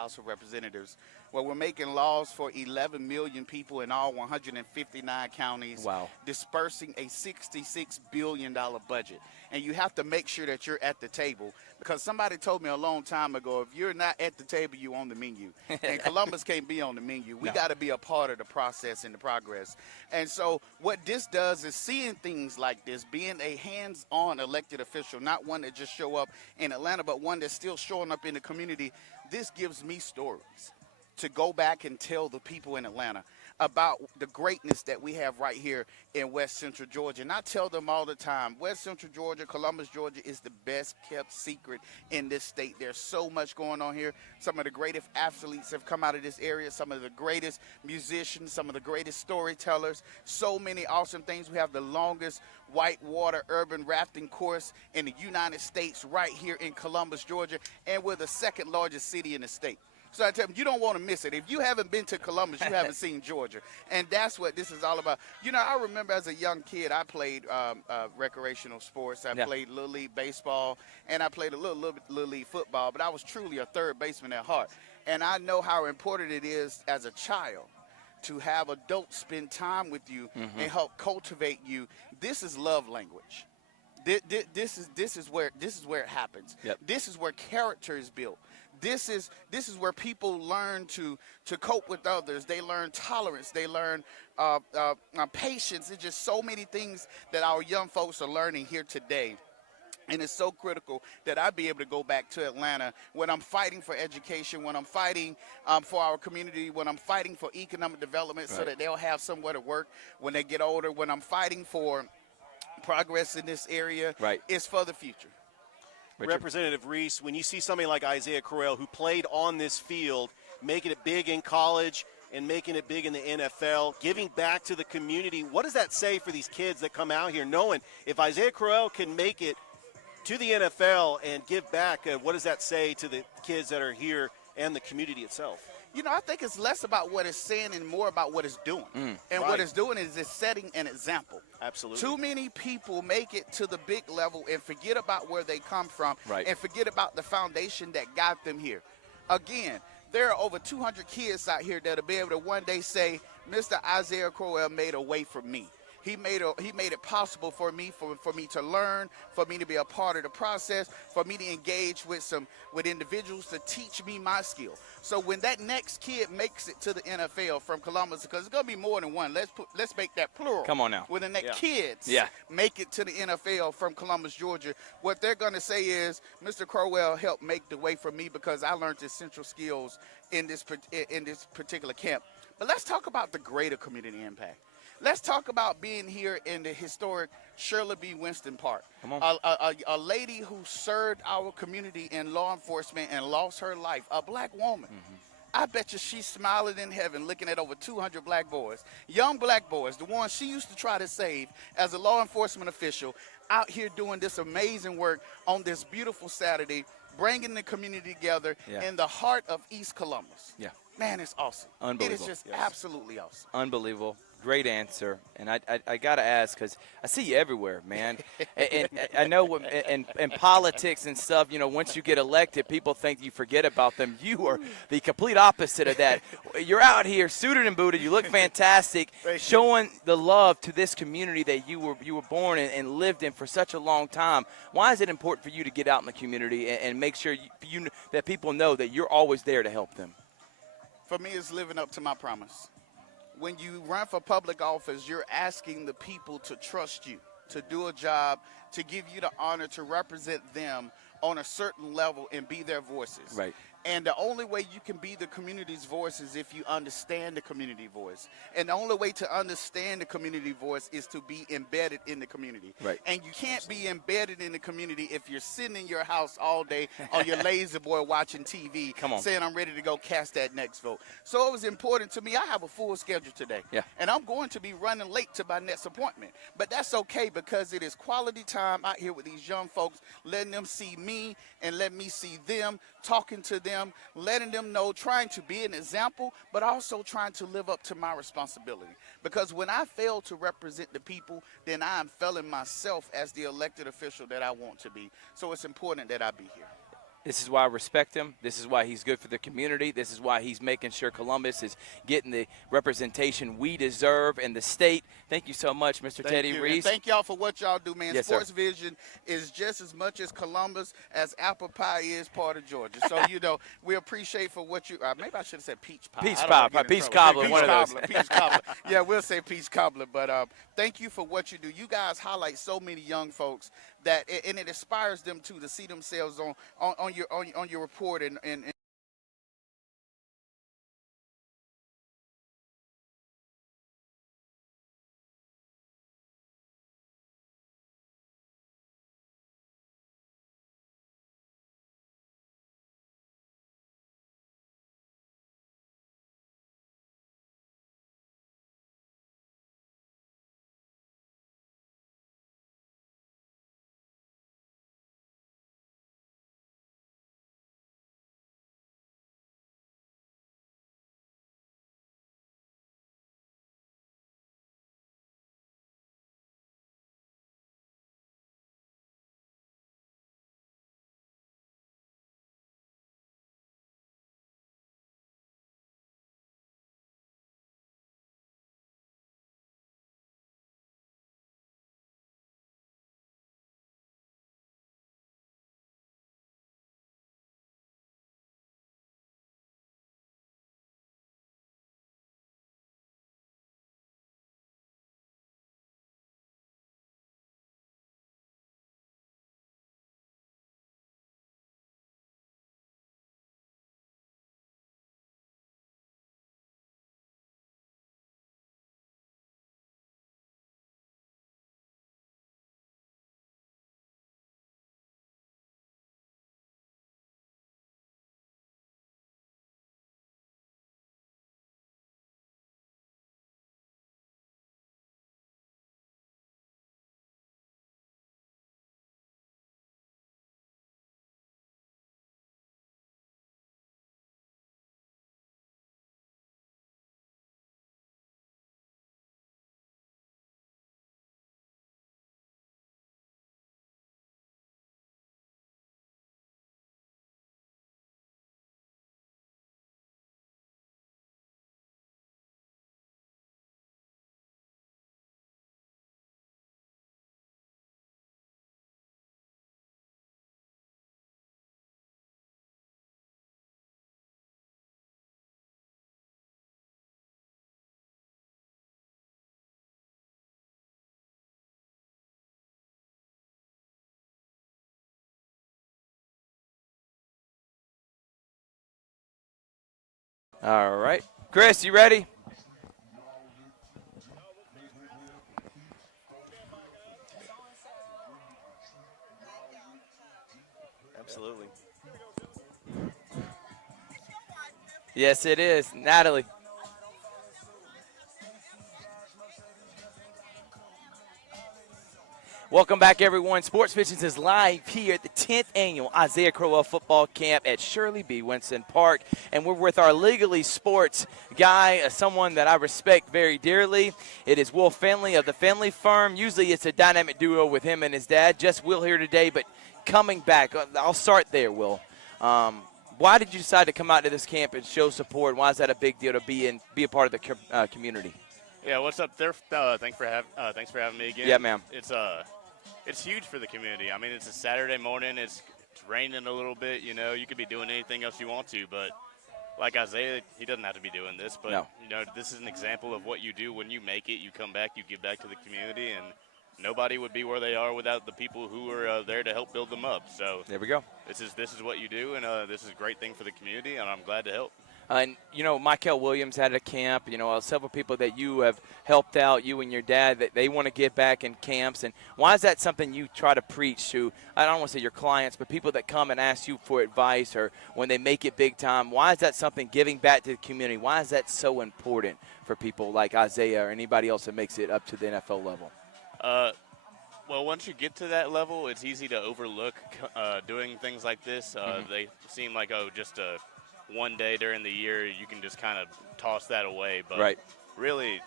House of Representatives, where we're making laws for 11 million people in all 159 counties, Wow. dispersing a $66 billion budget. And you have to make sure that you're at the table, because somebody told me a long time ago, if you're not at the table, you're on the menu. And Columbus can't be on the menu. We got to be a part of the process and the progress. And so what this does is seeing things like this, being a hands-on elected official, not one that just show up in Atlanta, but one that's still showing up in the community. This gives me stories to go back and tell the people in Atlanta about the greatness that we have right here in West Central Georgia. And I tell them all the time, West Central Georgia, Columbus, Georgia is the best kept secret in this state. There's so much going on here. Some of the greatest athletes have come out of this area, some of the greatest musicians, some of the greatest storytellers, so many awesome things. We have the longest whitewater urban rafting course in the United States right here in Columbus, Georgia, and we're the second largest city in the state. So I tell them, you don't want to miss it. If you haven't been to Columbus, you haven't seen Georgia. And that's what this is all about. You know, I remember as a young kid, I played recreational sports. I played Little League baseball, and I played a little League football. But I was truly a third baseman at heart. And I know how important it is as a child to have adults spend time with you and help cultivate you. This is love language. This is where it happens. Yep. This is where character is built. This is where people learn to cope with others. They learn tolerance. They learn patience. There's just so many things that our young folks are learning here today. And it's so critical that I be able to go back to Atlanta when I'm fighting for education, when I'm fighting for our community, when I'm fighting for economic development so that they'll have somewhere to work when they get older, when I'm fighting for progress in this area. It's for the future. Richard? Representative Reese, when you see somebody like Isaiah Crowell, who played on this field, making it big in college and making it big in the NFL, giving back to the community, what does that say for these kids that come out here knowing if Isaiah Crowell can make it to the NFL and give back, what does that say to the kids that are here and the community itself? You know, I think it's less about what it's saying and more about what it's doing. And what it's doing is it's setting an example. Absolutely. Too many people make it to the big level and forget about where they come from and forget about the foundation that got them here. Again, there are over 200 kids out here that'll be able to one day say, Mr. Isaiah Crowell made a way for me. He made it possible for me to learn, for me to be a part of the process, for me to engage with individuals to teach me my skill. So when that next kid makes it to the NFL from Columbus, because it's gonna be more than one. Let's make that plural. Come on now. When the next kids make it to the NFL from Columbus, Georgia, what they're gonna say is, Mr. Crowell helped make the way for me because I learned essential skills in this particular camp. But let's talk about the greater community impact. Let's talk about being here in the historic Shirley B. Winston Park. Come on. A lady who served our community in law enforcement and lost her life, a black woman. I bet you she's smiling in heaven looking at over 200 black boys, young black boys, the ones she used to try to save as a law enforcement official, out here doing this amazing work on this beautiful Saturday, bringing the community together in the heart of East Columbus. Man, it's awesome. Unbelievable. It is just absolutely awesome. Unbelievable. Great answer. And I got to ask, because I see you everywhere, man. and I know in politics and stuff, you know, once you get elected, people think you forget about them. You are the complete opposite of that. You're out here suited and booted. You look fantastic, showing the love to this community that you were born in and lived in for such a long time. Why is it important for you to get out in the community and make sure that people know that you're always there to help them? For me, it's living up to my promise. When you run for public office, you're asking the people to trust you, to do a job, to give you the honor to represent them on a certain level and be their voices. Right. And the only way you can be the community's voice is if you understand the community voice. And the only way to understand the community voice is to be embedded in the community. Right. And you can't be embedded in the community if you're sitting in your house all day on your lazy boy watching TV, saying I'm ready to go cast that next vote. So it was important to me. I have a full schedule today. And I'm going to be running late to my next appointment. But that's okay because it is quality time out here with these young folks, letting them see me and let me see them, talking to them, letting them know, trying to be an example, but also trying to live up to my responsibility. Because when I fail to represent the people, then I am failing myself as the elected official that I want to be. So it's important that I be here. This is why I respect him. This is why he's good for the community. This is why he's making sure Columbus is getting the representation we deserve in the state. Thank you so much, Mr. Teddy You. Reese. And thank y'all for what y'all do, man. Yes, sir. Sportsvision is just as much as Columbus as apple pie is part of Georgia. So, we appreciate for what you maybe I should have said peach pie. Peach I don't pie, wanna get in peach trouble. cobbler, Peach one of those. cobbler, peach cobbler. Yeah, we'll say peach cobbler. But thank you for what you do. You guys highlight so many young folks and it inspires them to see themselves on your report and All right. Chris, you ready? Absolutely. Yes, it is. Natalie. Welcome back, everyone. Sportsvisions is live here at the 10th annual Isaiah Crowell football camp at Shirley B. Winston Park, and we're with our Legally Sports guy, someone that I respect very dearly. It is Will Finley of the Finley Firm. Usually it's a dynamic duo with him and his dad. Just Will here today, but coming back. I'll start there, Will. Why did you decide to come out to this camp and show support? Why is that a big deal to be a part of the community? Yeah, what's up there? Thanks for having me again. Yeah, ma'am. It's huge for the community. I mean, it's a Saturday morning. It's raining a little bit. You could be doing anything else you want to, but like Isaiah, he doesn't have to be doing this. But no. This is an example of what you do when you make it. You come back, you give back to the community, and nobody would be where they are without the people who are there to help build them up. So there we go. This is what you do, and this is a great thing for the community, and I'm glad to help. And, Michael Williams had a camp, several people that you have helped out, you and your dad, that they want to get back in camps. And why is that something you try to preach to, I don't want to say your clients, but people that come and ask you for advice or when they make it big time? Why is that something, giving back to the community, why is that so important for people like Isaiah or anybody else that makes it up to the NFL level? Well, once you get to that level, it's easy to overlook doing things like this. They seem like, just one day during the year, you can just kind of toss that away. But right. really,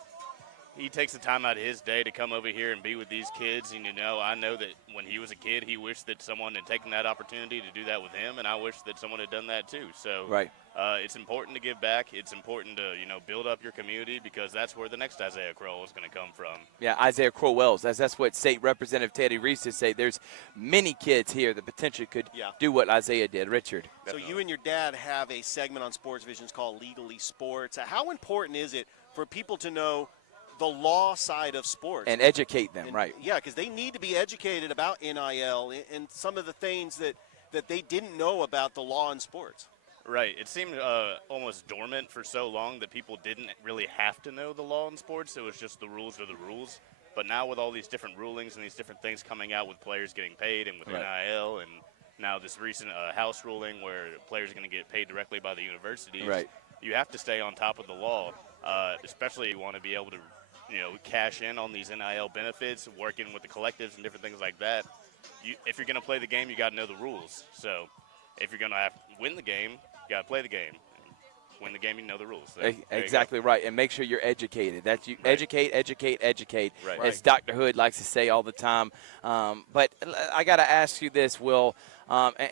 he takes the time out of his day to come over here and be with these kids. And, I know that when he was a kid, he wished that someone had taken that opportunity to do that with him, and I wish that someone had done that too. So Right. It's important to give back. It's important to, build up your community, because that's where the next Isaiah Crowell is going to come from. Yeah, Isaiah Crowell. That's what State Representative Teddy Reese has said. There's many kids here that potentially could do what Isaiah did. Richard. So you and your dad have a segment on Sportsvisions called Legally Sports. How important is it for people to know the law side of sports And educate them, right? Yeah, because they need to be educated about NIL and some of the things that they didn't know about the law in sports. Right. It seemed almost dormant for so long that people didn't really have to know the law in sports. It was just the rules are the rules. But now with all these different rulings and these different things coming out with players getting paid and with NIL, and now this recent House ruling where players are going to get paid directly by the universities, you have to stay on top of the law, especially if you want to be able to cash in on these NIL benefits, working with the collectives and different things like that. If you're going to play the game, you got to know the rules. So if you're going to have to win the game, you got to play the game. Win the game, you know the rules. So, exactly right, and make sure you're educated. That's you educate, Right. as Dr. Hood likes to say all the time. But I got to ask you this, Will,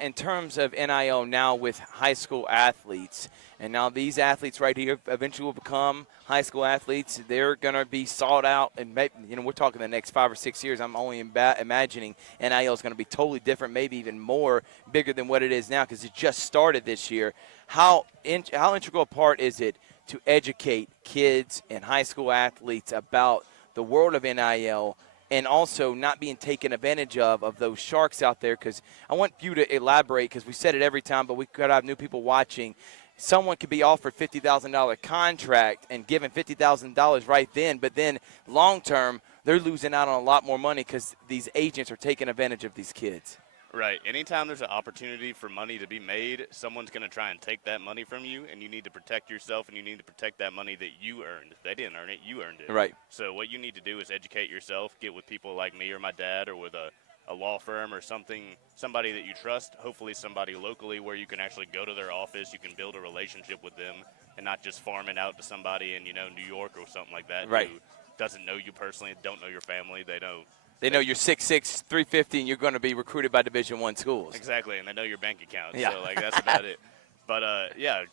in terms of NIL now with high school athletes, and now these athletes right here eventually will become high school athletes. They're going to be sought out, and we're talking the next 5 or 6 years. I'm only imagining NIL is going to be totally different, maybe even more bigger than what it is now, because it just started this year. How integral a part is it to educate kids and high school athletes about the world of NIL and also not being taken advantage of those sharks out there? Because I want you to elaborate, because we said it every time, but we could have new people watching. Someone could be offered $50,000 contract and given $50,000 right then, but then long term they're losing out on a lot more money because these agents are taking advantage of these kids. Right. Anytime there's an opportunity for money to be made, someone's going to try and take that money from you, and you need to protect yourself, and you need to protect that money that you earned. They didn't earn it. You earned it. Right. So what you need to do is educate yourself, get with people like me or my dad or with a law firm or somebody that you trust, hopefully somebody locally where you can actually go to their office, you can build a relationship with them and not just farm it out to somebody in, New York or something like that who doesn't know you personally, don't know your family, They know you're 6'6", 350, and you're going to be recruited by Division I schools. Exactly, and they know your bank account. Yeah. So, that's about it. But,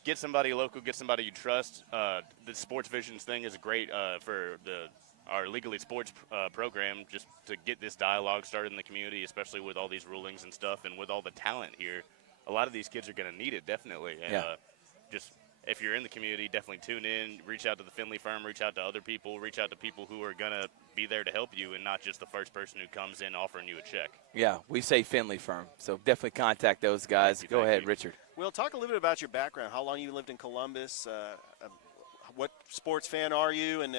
get somebody local, get somebody you trust. The Sportsvisions thing is great for our Legally Sports program, just to get this dialogue started in the community, especially with all these rulings and stuff, and with all the talent here. A lot of these kids are going to need it, definitely. And just if you're in the community, definitely tune in, reach out to the Finley firm, reach out to other people, reach out to people who are going to be there to help you and not just the first person who comes in offering you a check. Yeah, we say Finley firm, so definitely contact those guys. Go ahead, Richard. Will, talk a little bit about your background, how long you lived in Columbus, what sports fan are you, and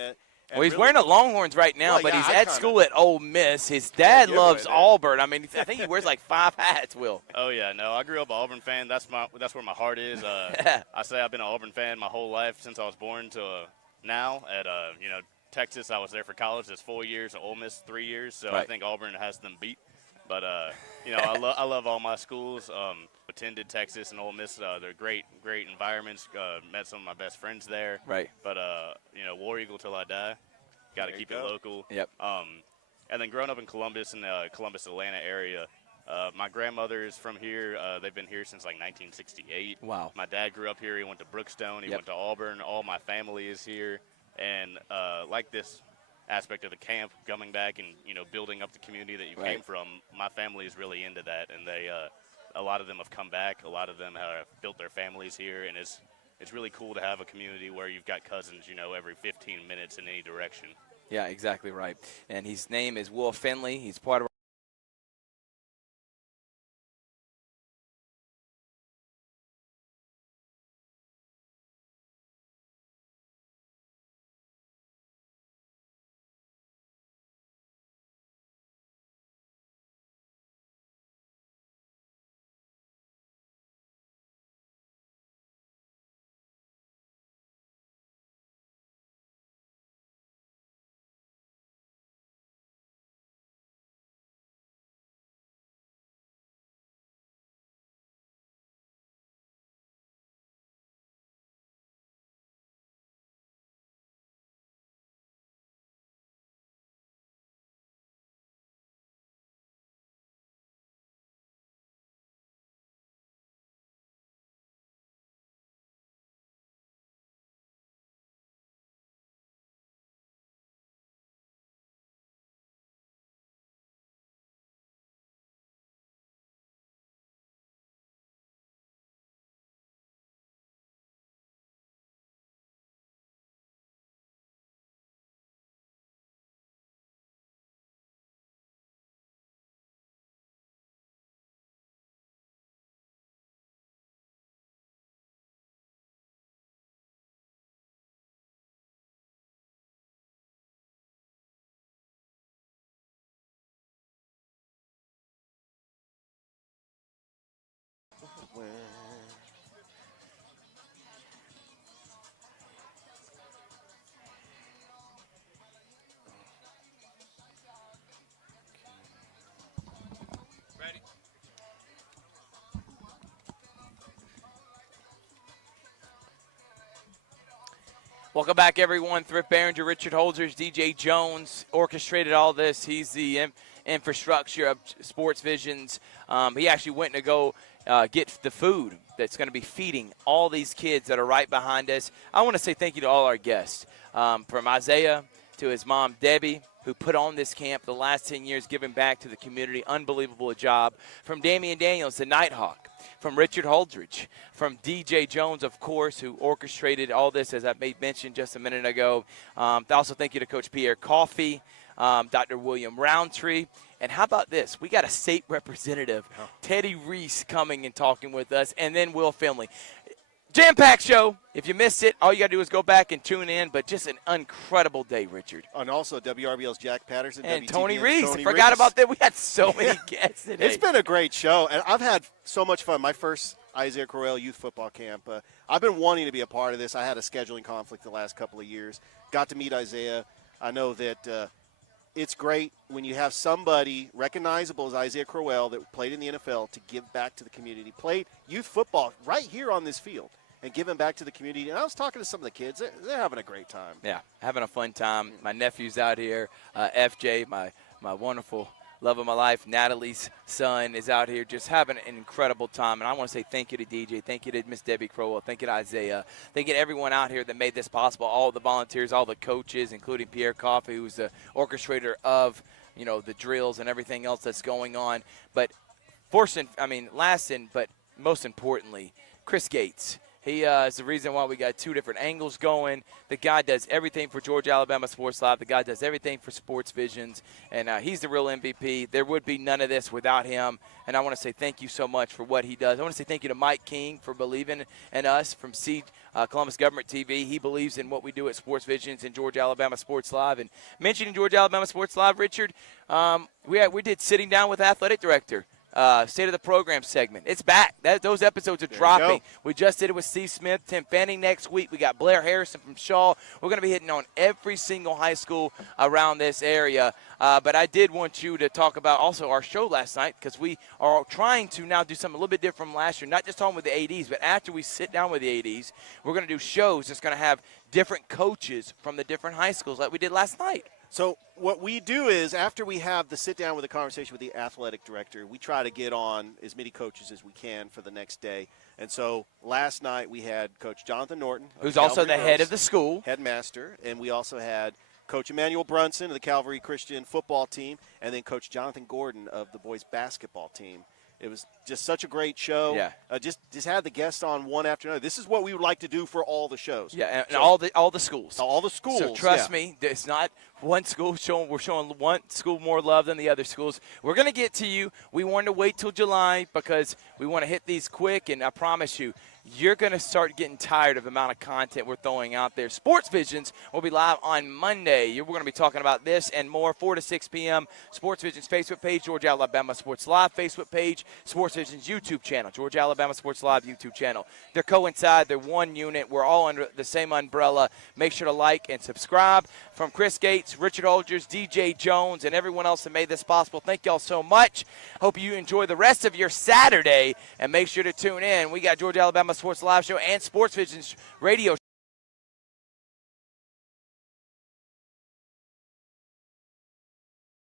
well, he's wearing a Longhorns right now, but he's at school at Ole Miss. His dad loves Auburn. I mean, I think he wears like 5 hats, Will. Oh, yeah. No, I grew up an Auburn fan. That's where my heart is. I say I've been an Auburn fan my whole life since I was born to now. At, Texas, I was there for college. That's 4 years. Ole Miss, 3 years. So I think Auburn has them beat. But, I love all my schools. Attended Texas and Ole Miss. They're great environments. Met some of my best friends there. Right. But, War Eagle till I die. Got to keep it local. Yep. And then growing up in Columbus, in the Columbus-Atlanta area, my grandmother is from here. They've been here since like 1968. Wow. My dad grew up here. He went to Brookstone. He went to Auburn. All my family is here. And like this aspect of the camp, coming back and, building up the community that you came from, my family is really into that. And they a lot of them have come back. A lot of them have built their families here. And it's really cool to have a community where you've got cousins, every 15 minutes in any direction. Yeah, exactly right. And his name is Will Finley. He's part of Welcome back, everyone. Thrift Behringer, Richard Holdridge, DJ Jones orchestrated all this. He's the infrastructure of Sportsvisions. He actually went to go get the food that's going to be feeding all these kids that are right behind us. I want to say thank you to all our guests, from Isaiah to his mom, Debbie, who put on this camp the last 10 years, giving back to the community. Unbelievable job. From Damian Daniels, the Nighthawk. From Richard Holdridge. From DJ Jones, of course, who orchestrated all this, as I mentioned just a minute ago. Also, thank you to Coach Pierre Coffey, Dr. William Roundtree. And how about this? We got a state representative, Teddy Reese, coming and talking with us, and then Will Finley. Jam-packed show. If you missed it, all you got to do is go back and tune in. But just an incredible day, Richard. And also WRBL's Jack Patterson. And WTVN's Tony Reese. Tony Forgot Reese. about that. We had so many guests today. It's been a great show, and I've had so much fun. My first Isaiah Crowell youth football camp. I've been wanting to be a part of this. I had a scheduling conflict the last couple of years. Got to meet Isaiah. I know that it's great when you have somebody recognizable as Isaiah Crowell that played in the NFL to give back to the community, played youth football right here on this field, and giving back to the community. And I was talking to some of the kids. They're having a great time. Yeah, having a fun time. My nephew's out here. FJ, my wonderful love of my life, Natalie's son, is out here just having an incredible time. And I want to say thank you to DJ. Thank you to Miss Debbie Crowell. Thank you to Isaiah. Thank you to everyone out here that made this possible, all the volunteers, all the coaches, including Pierre Coffey, who's the orchestrator of, the drills and everything else that's going on. But but most importantly, Chris Gates. He is the reason why we got two different angles going. The guy does everything for Georgia Alabama Sports Live. The guy does everything for Sportsvisions, and he's the real MVP. There would be none of this without him, and I want to say thank you so much for what he does. I want to say thank you to Mike King for believing in us from Columbus Government TV. He believes in what we do at Sportsvisions and Georgia Alabama Sports Live. And mentioning Georgia Alabama Sports Live, Richard, we did Sitting Down with Athletic Director. State of the Program segment. It's back. Those episodes are dropping. We just did it with Steve Smith, Tim Fanning next week. We got Blair Harrison from Shaw. We're going to be hitting on every single high school around this area. But I did want you to talk about also our show last night, because we are trying to now do something a little bit different from last year, not just talking with the ADs, but after we sit down with the ADs, we're going to do shows that's going to have different coaches from the different high schools like we did last night. So what we do is, after we have the sit-down with the conversation with the athletic director, we try to get on as many coaches as we can for the next day. And so last night we had Coach Jonathan Norton, who's also the head of the school, headmaster, and we also had Coach Emmanuel Brunson of the Calvary Christian football team, and then Coach Jonathan Gordon of the boys basketball team. It was just such a great show. Yeah. Just had the guests on one after another. This is what we would like to do for all the shows. Yeah, and so, all the schools. All the schools. So trust me, it's not one school we're showing one school more love than the other schools. We're going to get to you. We wanted to wait till July because we want to hit these quick, and I promise you, you're going to start getting tired of the amount of content we're throwing out there. Sportsvisions will be live on Monday. We're going to be talking about this and more, 4 to 6 p.m. Sportsvisions Facebook page, Georgia Alabama Sports Live Facebook page, Sportsvisions YouTube channel, Georgia Alabama Sports Live YouTube channel. They're coincide. They're one unit. We're all under the same umbrella. Make sure to like and subscribe. From Chris Gates, Richard Holdridge, DJ Jones, and everyone else that made this possible, thank y'all so much. Hope you enjoy the rest of your Saturday, and make sure to tune in. We got Georgia Alabama Sports Live Show and Sportsvisions Radio